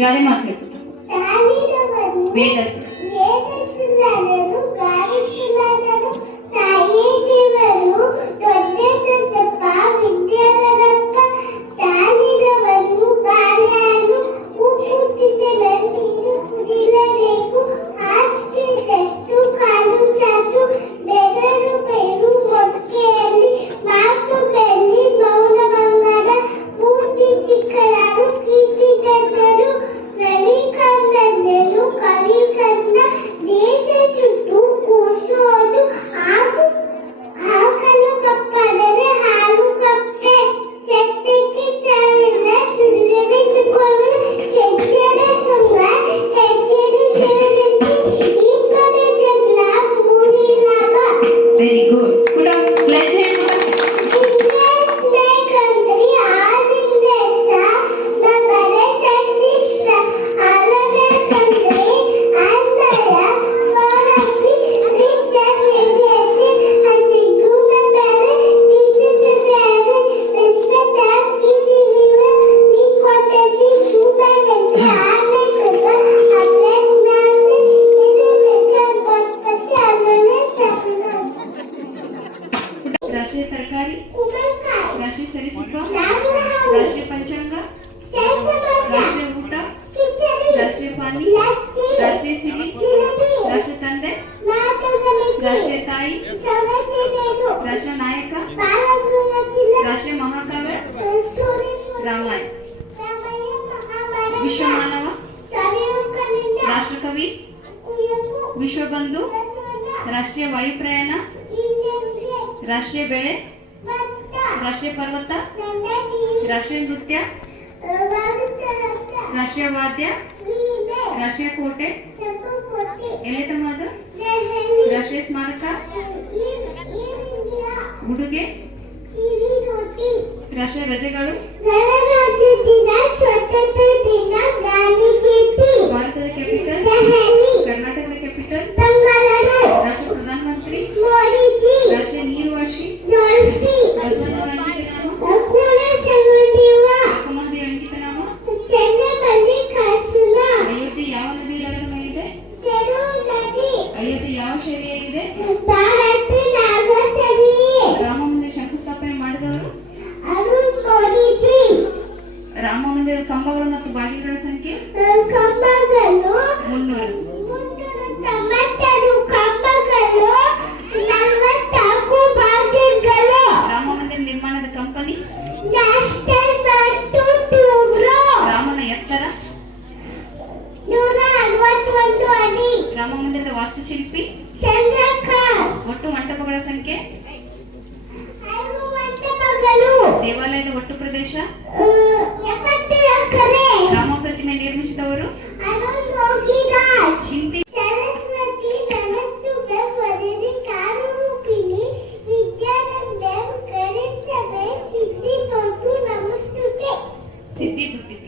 గాలి మాట్లాడుకుందాం వేగస్ ರಾಮಾಯಣ. ವಿಶ್ವಮಾನವ ರಾಷ್ಟ್ರಕವಿ ವಿಶ್ವಬಂಧು ರಾಷ್ಟ್ರೀಯ ವಾಯುಪ್ರಯಾಣ ರಾಷ್ಟ್ರೀಯ ಬೆಳೆ ರಾಷ್ಟ್ರೀಯ ಪರ್ವತ ರಾಷ್ಟ್ರೀಯ ನೃತ್ಯ ರಾಷ್ಟ್ರೀಯ ವಾದ್ಯ ರಾಷ್ಟ್ರೀಯ ಕೋಟೆ ಎಲೆತಮದು ರಾಷ್ಟ್ರೀಯ ಸ್ಮಾರಕ ಉಡುಗೆ ರಾಷ್ಟ್ರೀಯ ರಜೆಗಳು? ಭಾರತದ ಕ್ಯಾಪಿಟಲ್ ಕರ್ನಾಟಕದ ಕ್ಯಾಪಿಟಲ್ ರಾಷ್ಟ್ರ ಪ್ರಧಾನಮಂತ್ರಿ? ರಾಷ್ಟ್ರೀಯ ನೀರು ವರ್ಷಿ ಅಯೋಧ್ಯೆ ಯಾವ ನದಿ. ಇದೆ ಅಯೋಧ್ಯೆ ಯಾವ ಶೈಲಿಯಲ್ಲಿದೆ? ರಾಮಮಂದಿರದ ವಾಸ್ತುಶಿಲ್ಪಿ ಒಟ್ಟು ಮಂಟಪಗಳ ಸಂಖ್ಯೆ ದೇವಾಲಯದ ಒಟ್ಟು ಪ್ರದೇಶ ರಾಮ ಪ್ರತಿಮೆ ನಿರ್ಮಿಸಿದವರು ಚಿಂತಿ ಸಿದ್ಧಿ ಗುರುತಿಸಿ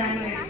单位